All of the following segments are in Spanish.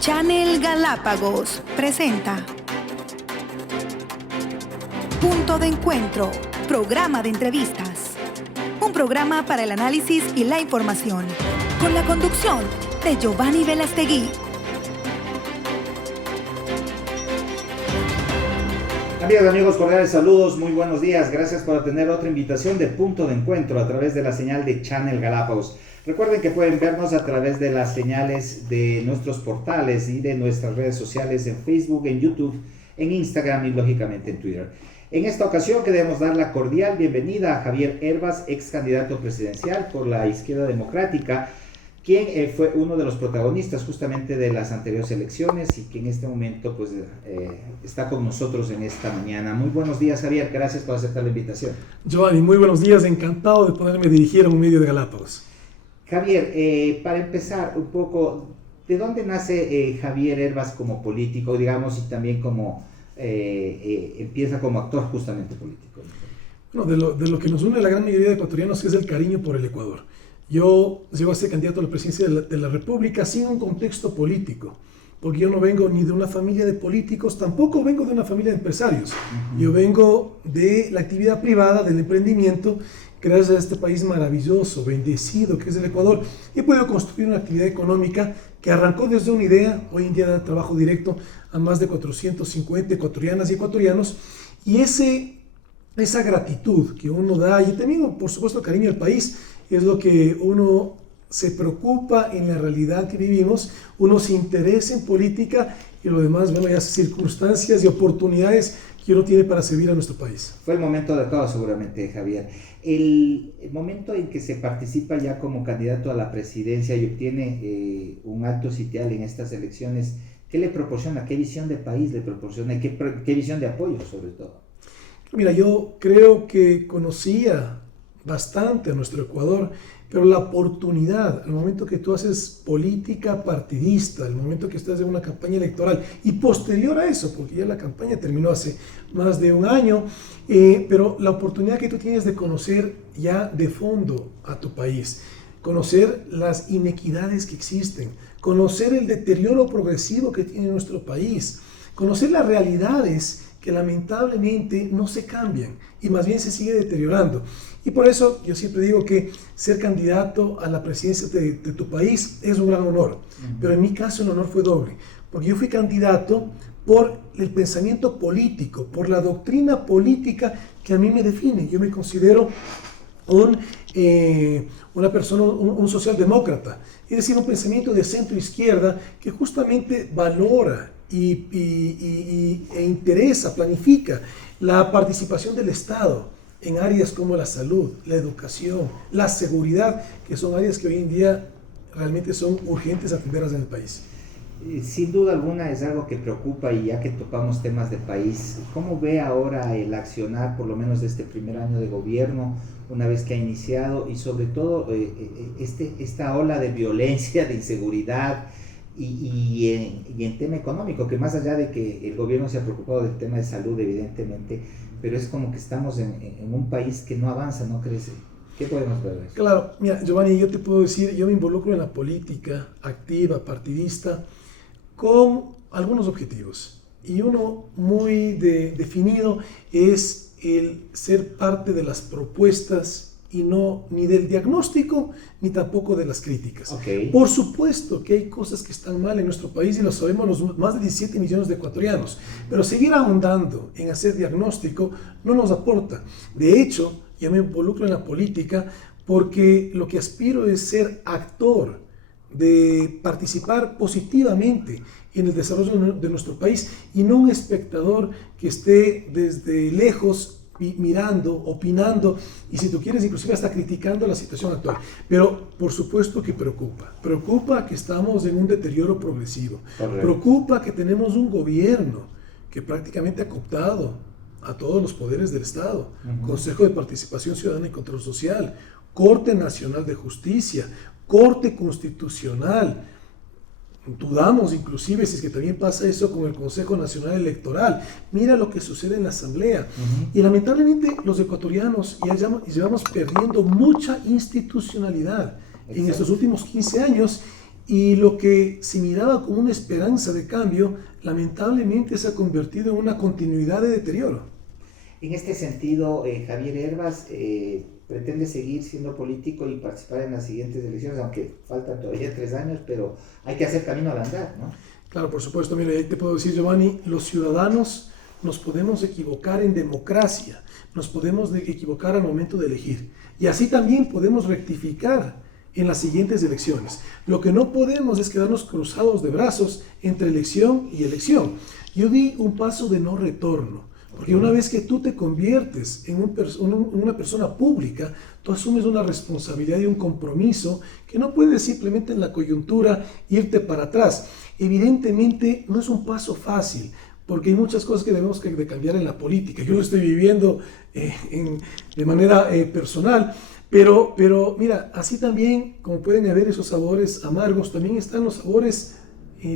Channel Galápagos presenta Punto de Encuentro, programa de entrevistas. Un programa para el análisis y la información, con la conducción de Giovanni Velastegui. Amigas, amigos, cordiales saludos, muy buenos días. Gracias por atender otra invitación de Punto de Encuentro a través de la señal de Channel Galápagos. Recuerden que pueden vernos a través de las señales de nuestros portales y de nuestras redes sociales en Facebook, en YouTube, en Instagram y lógicamente en Twitter. En esta ocasión queremos dar la cordial bienvenida a Javier Herbas, ex candidato presidencial por la Izquierda Democrática, quien fue uno de los protagonistas justamente de las anteriores elecciones y que en este momento pues, está con nosotros en esta mañana. Muy buenos días, Javier, gracias por aceptar la invitación. Giovanni, muy buenos días, encantado de poderme dirigir a un medio de Galápagos. Javier, para empezar un poco, ¿de dónde nace Javier Herbas como político, digamos, y también como empieza como actor justamente político? Bueno, de lo que nos une a la gran mayoría de ecuatorianos es el cariño por el Ecuador. Yo llego a ser candidato a la presidencia de la República sin un contexto político, porque yo no vengo ni de una familia de políticos, tampoco vengo de una familia de empresarios. Yo vengo de la actividad privada, del emprendimiento, gracias a este país maravilloso, bendecido que es el Ecuador. He podido construir una actividad económica que arrancó desde una idea, hoy en día da trabajo directo a más de 450 ecuatorianas y ecuatorianos, y esa gratitud que uno da, y también por supuesto cariño al país, es lo que uno se preocupa en la realidad que vivimos, uno se interesa en política y lo demás, bueno, ya circunstancias y oportunidades que uno tiene para servir a nuestro país. Fue el momento adecuado seguramente, Javier. El momento en que se participa ya como candidato a la presidencia y obtiene un alto sitial en estas elecciones, ¿qué le proporciona? ¿Qué visión de país le proporciona? ¿Qué visión de apoyo sobre todo? Mira, yo creo que conocía bastante a nuestro Ecuador, pero la oportunidad, al momento que tú haces política partidista, al momento que estás en una campaña electoral y posterior a eso, porque ya la campaña terminó hace más de un año, pero la oportunidad que tú tienes de conocer ya de fondo a tu país, conocer las inequidades que existen, conocer el deterioro progresivo que tiene nuestro país, conocer las realidades que lamentablemente no se cambian y más bien se sigue deteriorando. Y por eso yo siempre digo que ser candidato a la presidencia de tu país es un gran honor. Pero en mi caso el honor fue doble, porque yo fui candidato por el pensamiento político, por la doctrina política que a mí me define. Yo me considero una persona, un socialdemócrata, es decir, un pensamiento de centro-izquierda que justamente valora e interesa, planifica la participación del Estado en áreas como la salud, la educación, la seguridad, que son áreas que hoy en día realmente son urgentes atenderlas en el país. Sin duda alguna es algo que preocupa, y ya que tocamos temas de país, ¿cómo ve ahora el accionar, por lo menos de este primer año de gobierno, una vez que ha iniciado, y sobre todo esta ola de violencia, de inseguridad y en tema económico, que más allá de que el gobierno se ha preocupado del tema de salud evidentemente, pero es como que estamos en un país que no avanza, no crece? ¿Qué podemos ver de eso? Claro, mira, Giovanni, yo te puedo decir, yo me involucro en la política activa, partidista, con algunos objetivos. Y uno muy definido es el ser parte de las propuestas y no ni del diagnóstico ni tampoco de las críticas. Okay. Por supuesto que hay cosas que están mal en nuestro país y lo sabemos los más de 17 millones de ecuatorianos, pero seguir ahondando en hacer diagnóstico no nos aporta. De hecho, yo me involucro en la política porque lo que aspiro es ser actor, de participar positivamente en el desarrollo de nuestro país y no un espectador que esté desde lejos mirando, opinando y, si tú quieres, inclusive hasta criticando la situación actual. Pero por supuesto que preocupa que estamos en un deterioro progresivo. Correcto. Preocupa que tenemos un gobierno que prácticamente ha cooptado a todos los poderes del Estado. Consejo de Participación Ciudadana y Control Social, Corte Nacional de Justicia, Corte Constitucional. Dudamos inclusive si es que también pasa eso con el Consejo Nacional Electoral. Mira lo que sucede en la Asamblea. Y lamentablemente los ecuatorianos ya llevamos perdiendo mucha institucionalidad en estos últimos 15 años y lo que se miraba como una esperanza de cambio, lamentablemente se ha convertido en una continuidad de deterioro. En este sentido, Javier Hervas pretende seguir siendo político y participar en las siguientes elecciones, aunque faltan todavía 3 años, pero hay que hacer camino al andar, ¿no? Claro, por supuesto. Mira, ahí te puedo decir, Giovanni, los ciudadanos nos podemos equivocar en democracia, nos podemos equivocar al momento de elegir, y así también podemos rectificar en las siguientes elecciones. Lo que no podemos es quedarnos cruzados de brazos entre elección y elección. Yo di un paso de no retorno, porque una vez que tú te conviertes en una persona pública, tú asumes una responsabilidad y un compromiso que no puedes simplemente en la coyuntura irte para atrás. Evidentemente no es un paso fácil, porque hay muchas cosas que debemos de cambiar en la política. Yo lo estoy viviendo de manera personal, pero mira, así también como pueden haber esos sabores amargos, también están los sabores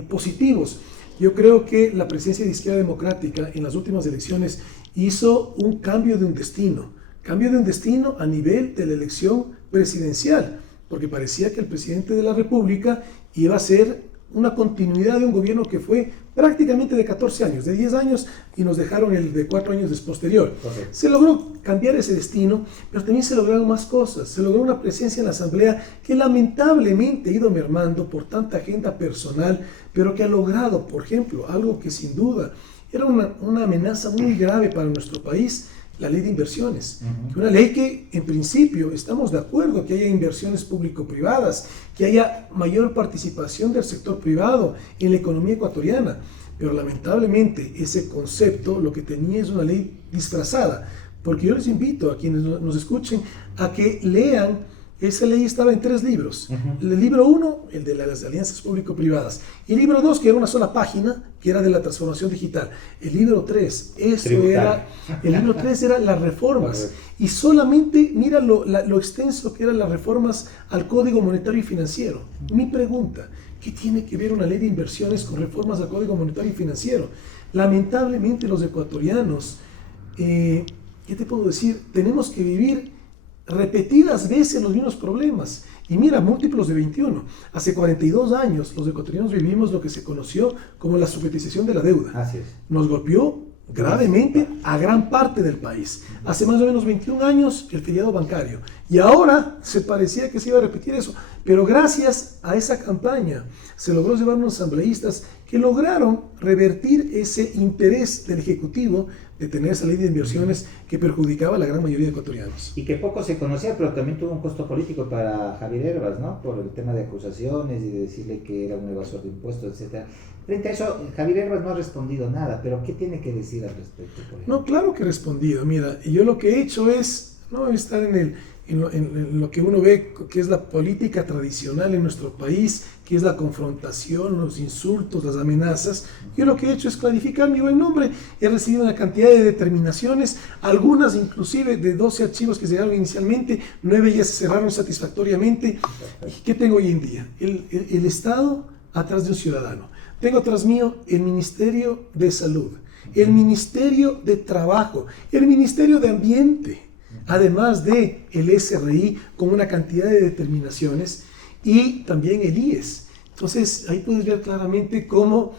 positivos. Yo creo que la presencia de Izquierda Democrática en las últimas elecciones hizo un cambio de un destino a nivel de la elección presidencial, porque parecía que el presidente de la República iba a ser una continuidad de un gobierno que fue prácticamente de 14 años, de 10 años, y nos dejaron el de 4 años posterior. Okay. Se logró cambiar ese destino, pero también se lograron más cosas. Se logró una presencia en la Asamblea que lamentablemente ha ido mermando por tanta agenda personal, pero que ha logrado, por ejemplo, algo que sin duda era una amenaza muy grave para nuestro país, la ley de inversiones. Una ley que en principio estamos de acuerdo que haya inversiones público-privadas, que haya mayor participación del sector privado en la economía ecuatoriana, pero lamentablemente ese concepto lo que tenía es una ley disfrazada, porque yo les invito a quienes nos escuchen a que lean. Esa ley estaba en 3 libros. El libro 1, el de las alianzas público-privadas. El libro 2, que era una sola página, que era de la transformación digital. El libro 3, el libro 3 era las reformas. Y solamente mira lo extenso que eran las reformas al Código Monetario y Financiero. Mi pregunta, ¿qué tiene que ver una ley de inversiones con reformas al Código Monetario y Financiero? Lamentablemente los ecuatorianos, ¿qué te puedo decir? Tenemos que vivir repetidas veces los mismos problemas. Y mira, múltiplos de 21. Hace 42 años los ecuatorianos vivimos lo que se conoció como la subjetización de la deuda. Así es. Nos golpeó gravemente a gran parte del país. Hace más o menos 21 años el feriado bancario. Y ahora se parecía que se iba a repetir eso. Pero gracias a esa campaña se logró llevar unos asambleístas que lograron revertir ese interés del Ejecutivo de tener esa ley de inversiones que perjudicaba a la gran mayoría de ecuatorianos. Y que poco se conocía, pero también tuvo un costo político para Javier Hervas, ¿no? Por el tema de acusaciones y de decirle que era un evasor de impuestos, etc. Frente a eso, Javier Hervas no ha respondido nada, pero ¿qué tiene que decir al respecto? No, claro que he respondido. Mira, y yo lo que he hecho es no estar en lo que uno ve que es la política tradicional en nuestro país, que es la confrontación, los insultos, las amenazas. Yo lo que he hecho es clarificar mi buen nombre. He recibido una cantidad de determinaciones, algunas inclusive de 12 archivos que llegaron inicialmente, 9 ya se cerraron satisfactoriamente. ¿Qué tengo hoy en día? El Estado atrás de un ciudadano. Tengo tras mío el Ministerio de Salud, el Ministerio de Trabajo, el Ministerio de Ambiente, además de el SRI con una cantidad de determinaciones, y también el IES. Entonces ahí puedes ver claramente cómo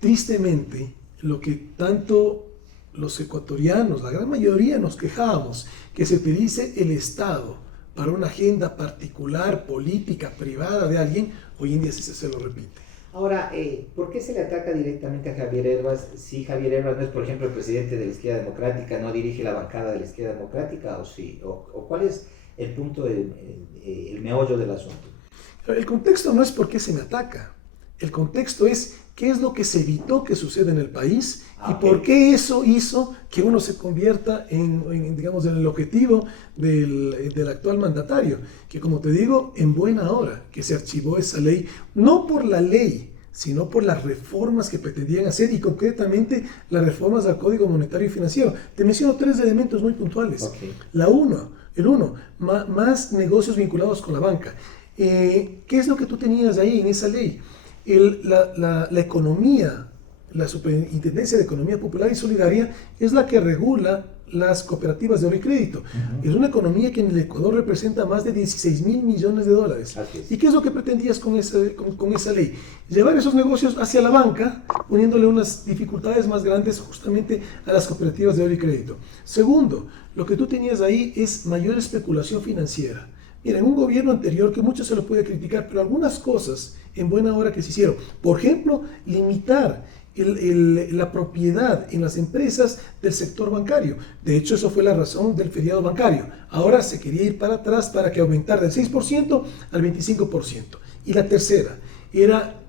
tristemente lo que tanto los ecuatorianos, la gran mayoría nos quejábamos, que se utilice el Estado para una agenda particular, política, privada de alguien, hoy en día se lo repite. Ahora, ¿por qué se le ataca directamente a Javier Hervas si Javier Hervas no es, por ejemplo, el presidente de la Izquierda Democrática, no dirige la bancada de la Izquierda Democrática, o sí? ¿O cuál es el punto, el meollo del asunto? El contexto no es por qué se me ataca. El contexto es qué es lo que se evitó que suceda en el país y por qué eso hizo que uno se convierta digamos, en el objetivo del actual mandatario, que como te digo, en buena hora que se archivó esa ley, no por la ley, sino por las reformas que pretendían hacer, y concretamente las reformas al Código Monetario y Financiero. Te menciono 3 elementos muy puntuales. El uno, más negocios vinculados con la banca. ¿Qué es lo que tú tenías ahí en esa ley? La economía, la Superintendencia de Economía Popular y Solidaria es la que regula las cooperativas de ahorro y crédito. Es una economía que en el Ecuador representa más de 16.000 millones de dólares. ¿Y qué es lo que pretendías con esa ley? Llevar esos negocios hacia la banca, poniéndole unas dificultades más grandes justamente a las cooperativas de ahorro y crédito. Segundo, lo que tú tenías ahí es mayor especulación financiera. Mira, en un gobierno anterior, que mucho se lo puede criticar, pero algunas cosas en buena hora que se hicieron. Por ejemplo, limitar la propiedad en las empresas del sector bancario. De hecho, eso fue la razón del feriado bancario. Ahora se quería ir para atrás para que aumentar del 6% al 25%. Y la tercera,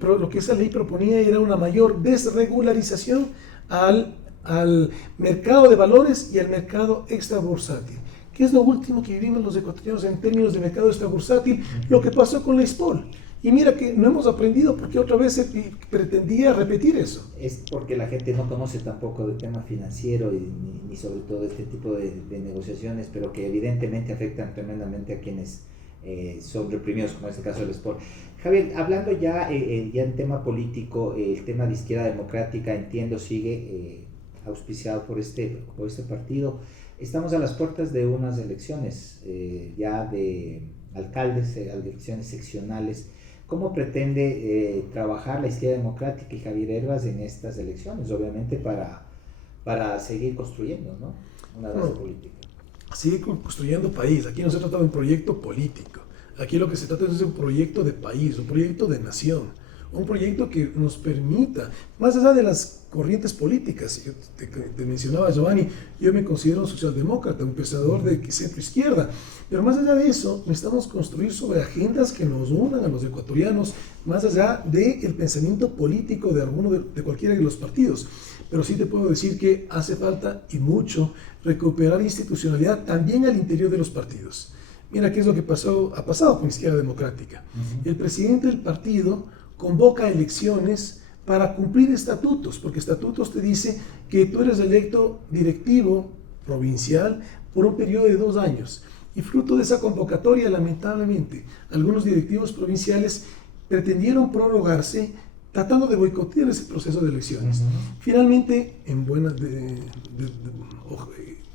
lo que esa ley proponía era una mayor desregularización al mercado de valores y al mercado extrabursátil. ¿Qué es lo último que vivimos los ecuatorianos en términos de mercado extrabursátil? Lo que pasó con la SPOL. Y mira que no hemos aprendido porque otra vez se pretendía repetir eso. Es porque la gente no conoce tampoco del tema financiero ni sobre todo este tipo de negociaciones, pero que evidentemente afectan tremendamente a quienes son reprimidos, como en este caso del sport. Javier, hablando ya en tema político, el tema de izquierda democrática, entiendo, sigue auspiciado por este partido. Estamos a las puertas de unas elecciones ya de alcaldes, elecciones seccionales. ¿Cómo pretende trabajar la izquierda democrática y Javier Hervas en estas elecciones? Obviamente para seguir construyendo, ¿no?, una base política. Seguir construyendo país. Aquí no se trata de un proyecto político. Aquí lo que se trata es de un proyecto de país, un proyecto de nación. Un proyecto que nos permita, más allá de las corrientes políticas, yo te mencionaba, Giovanni, yo me considero un socialdemócrata, un pensador de centro-izquierda, pero más allá de eso, necesitamos construir sobre agendas que nos unan a los ecuatorianos, más allá del pensamiento político de cualquiera de los partidos. Pero sí te puedo decir que hace falta, y mucho, recuperar institucionalidad también al interior de los partidos. Mira qué es lo que ha pasado con Izquierda Democrática. El presidente del partido convoca elecciones para cumplir estatutos, porque estatutos te dice que tú eres electo directivo provincial por un periodo de 2 años. Y fruto de esa convocatoria, lamentablemente, algunos directivos provinciales pretendieron prorrogarse tratando de boicotear ese proceso de elecciones. Finalmente,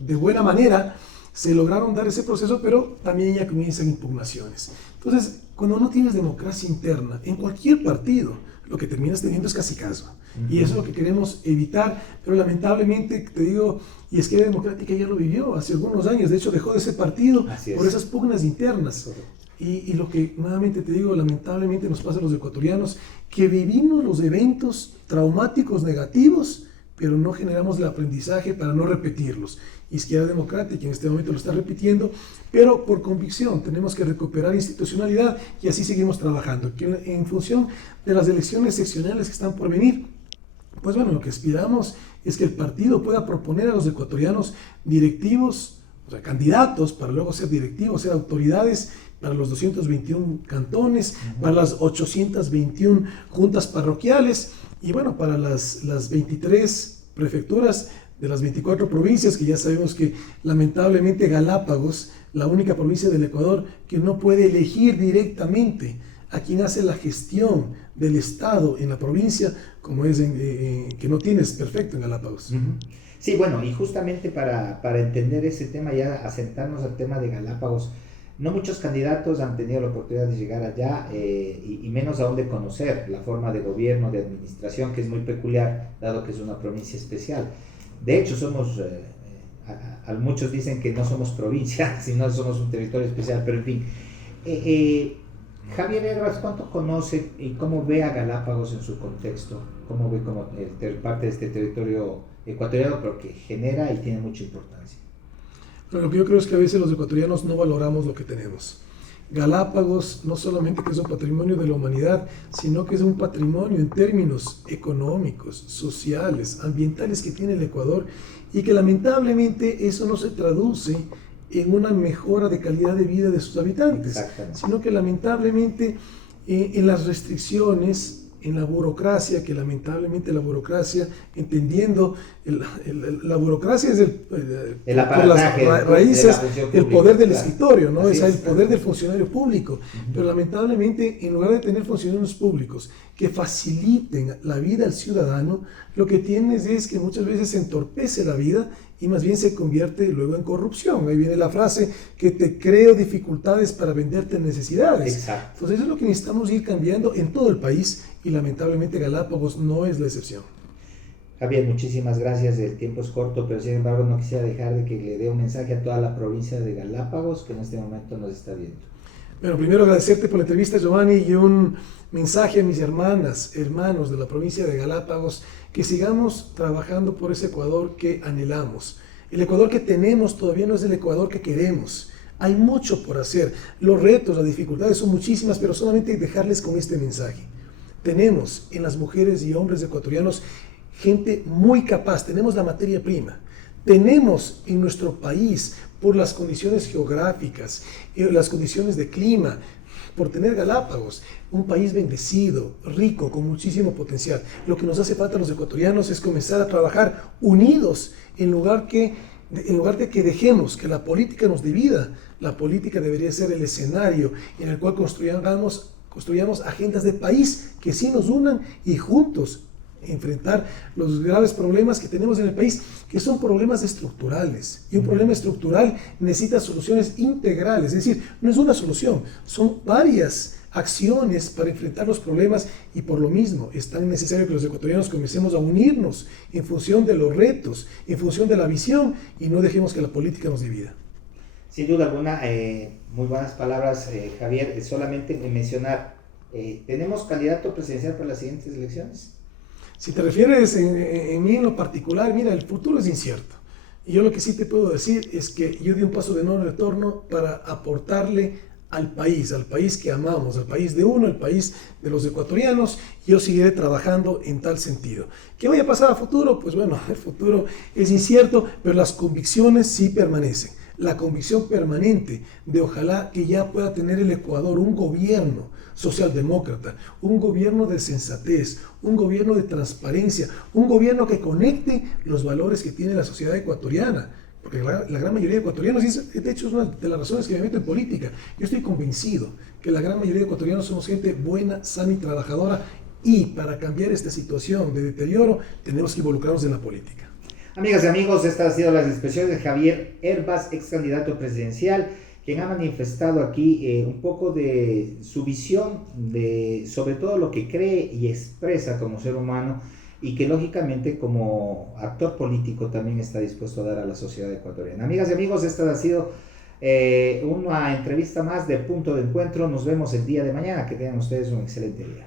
de buena manera, se lograron dar ese proceso, pero también ya comienzan impugnaciones. Entonces, cuando no tienes democracia interna en cualquier partido, lo que terminas teniendo es cacicazo. Y eso es lo que queremos evitar, pero lamentablemente, te digo, y Izquierda Democrática ya lo vivió hace algunos años, de hecho dejó de ese partido por esas pugnas internas. Y lo que nuevamente te digo, lamentablemente nos pasa a los ecuatorianos, que vivimos los eventos traumáticos negativos, pero no generamos el aprendizaje para no repetirlos. Izquierda Democrática en este momento lo está repitiendo, pero por convicción tenemos que recuperar institucionalidad y así seguimos trabajando. Que en función de las elecciones seccionales que están por venir, pues bueno, lo que aspiramos es que el partido pueda proponer a los ecuatorianos directivos, o sea, candidatos para luego ser directivos, ser autoridades para los 221 cantones, para las 821 juntas parroquiales y bueno, para las 23 prefecturas de las 24 provincias, que ya sabemos que lamentablemente Galápagos, la única provincia del Ecuador que no puede elegir directamente a quien hace la gestión del Estado en la provincia, como es que no tienes perfecto en Galápagos. Sí, bueno, y justamente para entender ese tema, ya asentarnos al tema de Galápagos, no muchos candidatos han tenido la oportunidad de llegar allá y menos aún de conocer la forma de gobierno, de administración, que es muy peculiar, dado que es una provincia especial. De hecho, muchos dicen que no somos provincia, sino somos un territorio especial, pero en fin. Javier Hervas, ¿cuánto conoce y cómo ve a Galápagos en su contexto? ¿Cómo ve como parte de este territorio ecuatoriano, pero que genera y tiene mucha importancia? Pero lo que yo creo es que a veces los ecuatorianos no valoramos lo que tenemos. Galápagos no solamente que es un patrimonio de la humanidad, sino que es un patrimonio en términos económicos, sociales, ambientales que tiene el Ecuador y que lamentablemente eso no se traduce en una mejora de calidad de vida de sus habitantes, sino que lamentablemente en las restricciones, en la burocracia, que lamentablemente la burocracia, entendiendo, la burocracia es el aparataje, por las raíces, el poder del escritorio, ¿no? Es el poder del funcionario público. Pero lamentablemente, en lugar de tener funcionarios públicos que faciliten la vida al ciudadano, lo que tienes es que muchas veces se entorpece la vida y más bien se convierte luego en corrupción. Ahí viene la frase que te creo dificultades para venderte necesidades. Exacto. Entonces eso es lo que necesitamos ir cambiando en todo el país y lamentablemente Galápagos no es la excepción. Javier, muchísimas gracias. El tiempo es corto, pero sin embargo no quisiera dejar de que le dé un mensaje a toda la provincia de Galápagos que en este momento nos está viendo. Bueno, primero agradecerte por la entrevista, Giovanni, y un mensaje a mis hermanos de la provincia de Galápagos, que sigamos trabajando por ese Ecuador que anhelamos. El Ecuador que tenemos todavía no es el Ecuador que queremos. Hay mucho por hacer. Los retos, las dificultades son muchísimas, pero solamente dejarles con este mensaje. Tenemos en las mujeres y hombres ecuatorianos gente muy capaz, tenemos la materia prima. Tenemos en nuestro país, por las condiciones geográficas, las condiciones de clima, por tener Galápagos, un país bendecido, rico, con muchísimo potencial. Lo que nos hace falta a los ecuatorianos es comenzar a trabajar unidos en lugar de que dejemos que la política nos divida. La política debería ser el escenario en el cual construyamos agendas de país que sí nos unan y juntos enfrentar los graves problemas que tenemos en el país, que son problemas estructurales. Y un problema estructural necesita soluciones integrales, es decir, no es una solución, son varias acciones para enfrentar los problemas, y por lo mismo es tan necesario que los ecuatorianos comencemos a unirnos en función de los retos, en función de la visión, y no dejemos que la política nos divida. Sin duda alguna, muy buenas palabras, Javier. Solamente mencionar, ¿tenemos candidato presidencial para las siguientes elecciones? Si te refieres en mí en lo particular, mira, el futuro es incierto. Y yo lo que sí te puedo decir es que yo di un paso de no retorno para aportarle al país que amamos, al país de uno, al país de los ecuatorianos. Yo seguiré trabajando en tal sentido. ¿Qué vaya a pasar a futuro? Pues bueno, el futuro es incierto, pero las convicciones sí permanecen. La convicción permanente de ojalá que ya pueda tener el Ecuador un gobierno socialdemócrata, un gobierno de sensatez, un gobierno de transparencia, un gobierno que conecte los valores que tiene la sociedad ecuatoriana, porque la gran mayoría de ecuatorianos, y de hecho es una de las razones que me meto en política, yo estoy convencido que la gran mayoría de ecuatorianos somos gente buena, sana y trabajadora, y para cambiar esta situación de deterioro tenemos que involucrarnos en la política. Amigas y amigos, estas han sido las expresiones de Javier Herbas, ex candidato presidencial, quien ha manifestado aquí un poco de su visión, sobre todo lo que cree y expresa como ser humano, y que lógicamente como actor político también está dispuesto a dar a la sociedad ecuatoriana. Amigas y amigos, esta ha sido una entrevista más de Punto de Encuentro. Nos vemos el día de mañana. Que tengan ustedes un excelente día.